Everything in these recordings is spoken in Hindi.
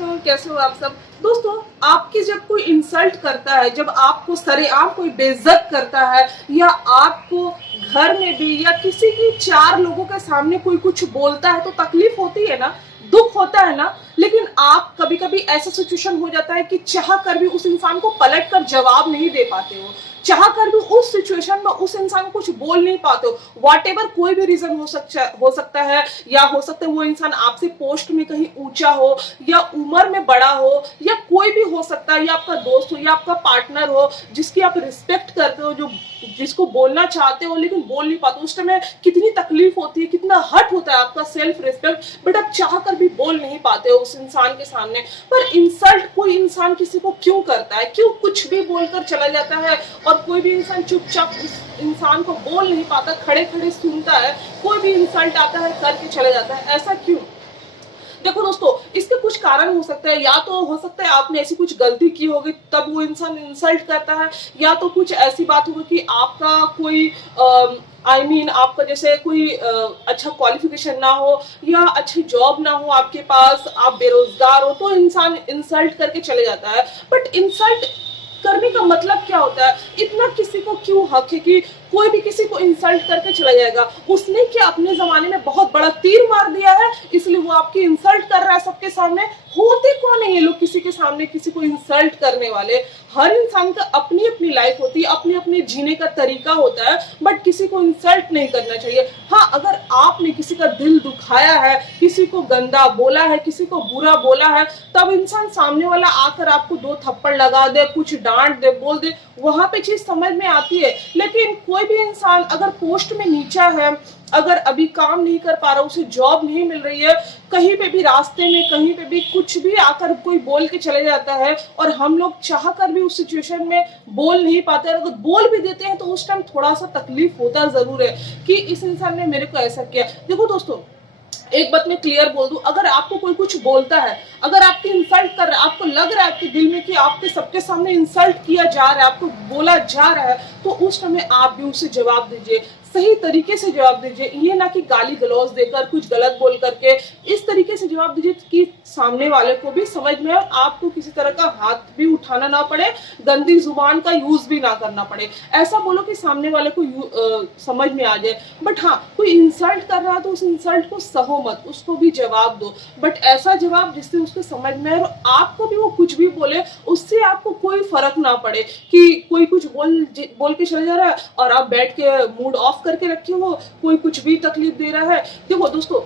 दोस्तों, कैसे हो आप सब। दोस्तों, आपकी जब कोई इंसल्ट करता है, जब आपको सरेआम कोई बेइज्जत करता है, या आपको घर में भी या किसी की चार लोगों के सामने कोई कुछ बोलता है, तो तकलीफ होती है ना, दुख होता है ना। लेकिन आप कभी कभी ऐसा सिचुएशन हो जाता है कि चाह कर भी उस इंसान को पलट कर जवाब नहीं दे पाते हो, चाह कर भी उस सिचुएशन में उस इंसान को कुछ बोल नहीं पाते हो। वॉट एवर कोई भी रीजन हो सकता है, या हो सकता है वो इंसान आपसे पोस्ट में कहीं ऊंचा हो, या उम्र में बड़ा हो, या कोई भी हो सकता है, या आपका दोस्त हो, या आपका पार्टनर हो, जिसकी आप रिस्पेक्ट करते हो, जो जिसको बोलना चाहते हो लेकिन बोल नहीं पाते। उस टाइम कितनी तकलीफ होती है, कितना हर्ट होता है आपका सेल्फ रिस्पेक्ट, बट आप चाह कर भी बोल नहीं पाते हो उस इंसान के सामने। पर इंसल्ट कोई इंसान किसी को क्यों करता है, क्यों कुछ भी बोलकर चला जाता है, और कोई भी इंसान चुपचाप उस इंसान को बोल नहीं पाता, खड़े खड़े सुनता है। कोई भी इंसल्ट आता है करके चला जाता है, ऐसा क्यों। देखो दोस्तों, इसके कुछ कारण हो सकते हैं। या तो हो सकता है आपने ऐसी कुछ गलती की होगी तब वो इंसान इंसल्ट करता है, या तो कुछ ऐसी बात होगी कि आपका कोई आपका जैसे कोई अच्छा क्वालिफिकेशन ना हो, या अच्छी जॉब ना हो आपके पास, आप बेरोजगार हो, तो इंसान इंसल्ट करके चले जाता है। बट इंसल्ट करने का मतलब क्या होता है, इतना किसी को क्यों हक है कि कोई भी किसी को इंसल्ट करके चला जाएगा। उसने क्या अपने जमाने में बहुत बड़ा तीर मार दिया है, इसलिए वो आपकी इंसल्ट कर रहा है सबके सामने। होते कौन है ये लोग किसी के सामने किसी को इंसल्ट करने वाले। हर इंसान का अपनी अपनी लाइफ होती है, अपने अपने जीने का तरीका होता है, बट किसी को इंसल्ट नहीं करना चाहिए। हाँ, अगर आपने किसी का दिल दुखाया है, किसी को गंदा बोला है, किसी को बुरा बोला है, तब इंसान सामने वाला आकर आपको दो थप्पड़ लगा दे, कुछ डांट दे, बोल दे, वहां पे चीज समझ में आती है। लेकिन कोई भी इंसान अगर पोस्ट में नीचा है, अगर अभी काम नहीं कर पा रहा, उसे जॉब नहीं मिल रही है, कहीं पे भी रास्ते में कहीं पे भी कुछ भी आकर कोई बोल के चले जाता है, और हम लोग चाह कर भी उस सिचुएशन में बोल नहीं पाते, और अगर बोल भी देते हैं तो उस टाइम थोड़ा सा तकलीफ होता जरूर है कि इस इंसान ने मेरे को ऐसा किया। देखो दोस्तों, एक बात मैं क्लियर बोल दूं, अगर आपको कोई कुछ बोलता है, अगर आपकी इंसल्ट कर रहा है, आपको लग रहा है आपके दिल में कि आपके सबके सामने इंसल्ट किया जा रहा है, आपको बोला जा रहा है, तो उस समय आप भी उसे जवाब दीजिए, सही तरीके से जवाब दीजिए। ये ना कि गाली गलौज देकर, कुछ गलत बोल करके, इस तरीके से जवाब दीजिए कि सामने वाले को भी समझ में आए, आपको किसी तरह का हाथ भी उठाना ना पड़े, गंदी जुबान का यूज भी ना करना पड़े। ऐसा बोलो कि सामने वाले को समझ में आ जाए। बट हाँ, कोई इंसल्ट कर रहा है तो उस इंसल्ट को सहो मत, उसको भी जवाब दो, बट ऐसा जवाब जिससे उसको समझ में आए, और आपको भी वो कुछ भी बोले उससे आपको कोई फर्क ना पड़े कि कोई कुछ बोल के चले जा रहा है और आप बैठ के मूड ऑफ करके रखे हो, कोई कुछ भी तकलीफ दे रहा है। देखो दोस्तों,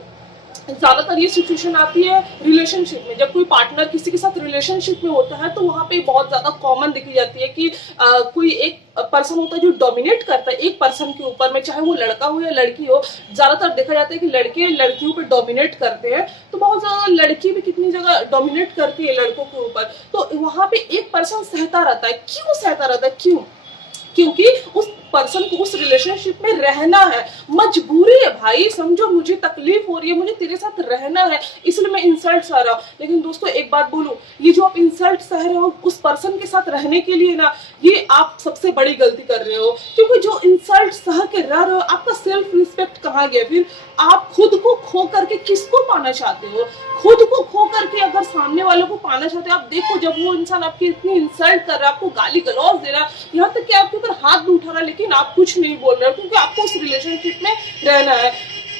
ज्यादातर ये सिचुएशन आती है रिलेशनशिप में। जब कोई पार्टनर किसी के साथ रिलेशनशिप में होता है तो वहां पे बहुत ज्यादा कॉमन देखी जाती है कि कोई एक पर्सन होता है जो डोमिनेट करता है एक पर्सन के ऊपर में, चाहे वो लड़का हो या लड़की हो। ज्यादातर देखा जाता है कि लड़के लड़कियों पे डोमिनेट करते हैं, तो बहुत ज्यादा लड़की भी कितनी जगह डोमिनेट करती है लड़कों के ऊपर। तो वहां पे एक पर्सन सहता रहता है। क्यों सहता रहता है, क्यों? क्योंकि उस पर्सन को उस रिलेशनशिप में रहना है, मजबूरी है भाई, समझो मुझे तकलीफ हो रही है, मुझे तेरे साथ रहना है, इसलिए मैं इंसल्ट सह रहा हूँ। लेकिन दोस्तों, एक बात बोलूं, ये जो आप इंसल्ट सह रहे हो उस पर्सन के साथ रहने के लिए ना, ये आप सबसे बड़ी गलती कर रहे हो। क्योंकि जो इंसल्ट सह के रह रहे हो, आपका सेल्फ रिस्पेक्ट कहाँ गया? फिर आप खुद को खो करके किसको पाना चाहते हो? खुद को खो करके अगर सामने वालों को पाना चाहते हो, आप देखो जब वो इंसान आपकी इतनी इंसल्ट कर रहा है, आपको गाली गलौज दे रहा है, यहाँ तक कि आपके ऊपर हाथ भी उठा रहा है, लेकिन आप कुछ नहीं बोल रहे हो क्योंकि आपको उस रिलेशनशिप में रहना है।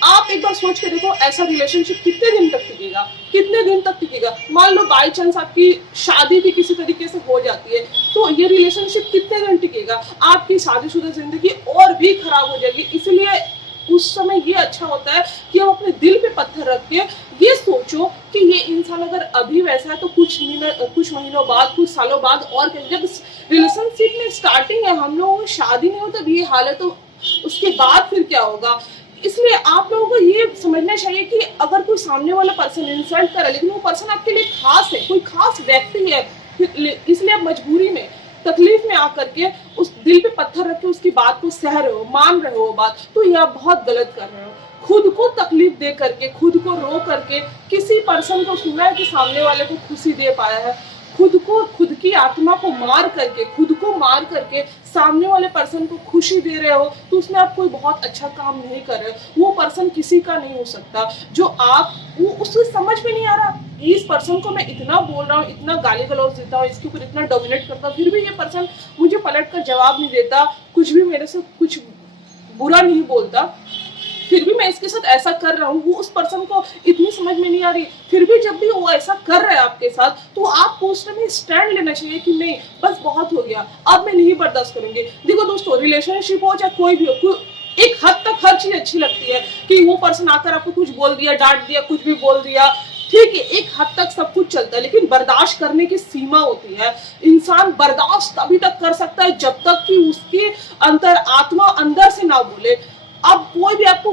आप एक बार सोच के देखो, ऐसा रिलेशनशिप कितने दिन तक टिकेगा? कितने दिन तक टिकेगा? मान लो बाई चांस आपकी शादी भी किसी तरीके से हो जाती है, तो ये रिलेशनशिप कितने दिन टिकेगा? आपकी शादीशुदा जिंदगी और भी खराब हो जाएगी। इसलिए उस समय ये अच्छा होता है कि आप अपने दिल पे पत्थर रख के ये सोचो कि ये इंसान अगर अभी वैसा है तो कुछ महीनों बाद, कुछ सालों बाद, और जब रिलेशनशिप में स्टार्टिंग है, हम लोगों की शादी नहीं हो तब ये हाल है, तो उसके बाद फिर क्या होगा? इसलिए आप लोगों को ये समझना चाहिए कि अगर कोई सामने वाला पर्सन इंसल्ट करे, लेकिन वो पर्सन आपके लिए खास है, कोई खास व्यक्ति है, इसलिए आप मजबूरी में, तकलीफ में आकर के उस दिल पे पत्थर रख के उसकी बात को सह रहे हो, मान रहे हो बात, तो ये आप बहुत गलत कर रहे हो। खुद को तकलीफ दे करके, खुद को रो करके किसी पर्सन को सुना है कि सामने वाले को खुशी दे पाया है? खुद की आत्मा को मार करके, खुद को मार करके सामने वाले पर्सन को खुशी दे रहे हो, तो उसमें आप कोई बहुत अच्छा काम नहीं कर रहे हो। वो पर्सन किसी का नहीं हो सकता जो आप, वो उसको समझ में नहीं आ रहा, इस पर्सन को मैं इतना बोल रहा हूँ, इतना गाली गलौज देता हूँ, इसके ऊपर इतना डोमिनेट करता हूँ, फिर भी ये पर्सन मुझे पलट कर जवाब नहीं देता, कुछ भी मेरे से कुछ बुरा नहीं बोलता, फिर भी मैं इसके साथ ऐसा कर रहा हूँ। वो उस पर्सन को इतनी समझ में नहीं आ रही, फिर भी जब भी वो ऐसा कर रहा है आपके साथ, तो आपको उस टाइम स्टैंड लेना चाहिए कि नहीं, बस बहुत हो गया, अब मैं नहीं बर्दाश्त करूंगी। देखो दोस्तों, रिलेशनशिप हो चाहे कोई भी हो, एक हद तक हर चीज अच्छी लगती है कि वो पर्सन आकर आपको कुछ बोल दिया, डांट दिया, कुछ भी बोल दिया, ठीक है, एक हद तक सब कुछ चलता है, लेकिन बर्दाश्त करने की सीमा होती है। इंसान बर्दाश्त तभी तक कर सकता है जब तक कि उसकी अंतर आत्मा अंदर से ना बोले। अब कोई भी आपको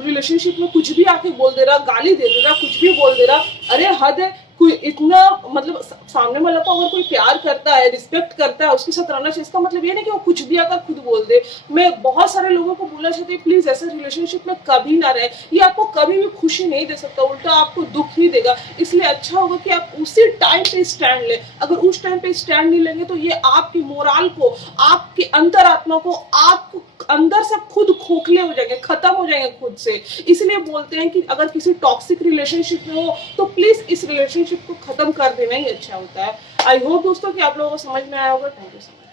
रिलेशनशिप में कुछ भी आके बोल दे रहा, गाली दे रहा, कुछ भी बोल दे रहा, अरे हद है। कोई इतना मतलब सामने वाला को अगर कोई प्यार करता है, रिस्पेक्ट करता है, उसके साथ रहना चाहिए। इसका मतलब ये नहीं कि वो कुछ भी आकर खुद बोल दे। मैं बहुत सारे लोगों को बोलना चाहती हूँ, प्लीज ऐसे रिलेशनशिप में कभी ना रहे, ये आपको कभी भी खुशी नहीं दे सकता, उल्टा आपको दुख ही देगा। इसलिए अच्छा होगा कि आप उसी टाइम पे स्टैंड लें। अगर उस टाइम पे स्टैंड नहीं लेंगे तो ये आपकी मोरल को, आपकी अंतरात्मा को, आपको अंदर से खुद खोखले हो जाएंगे, खत्म हो जाएंगे खुद से। इसलिए बोलते हैं कि अगर किसी टॉक्सिक रिलेशनशिप में हो तो प्लीज इस रिलेशनशिप को खत्म कर देना ही अच्छा होता है। आई होप दोस्तों कि आप लोगों को समझ में आया होगा। Thank you so much.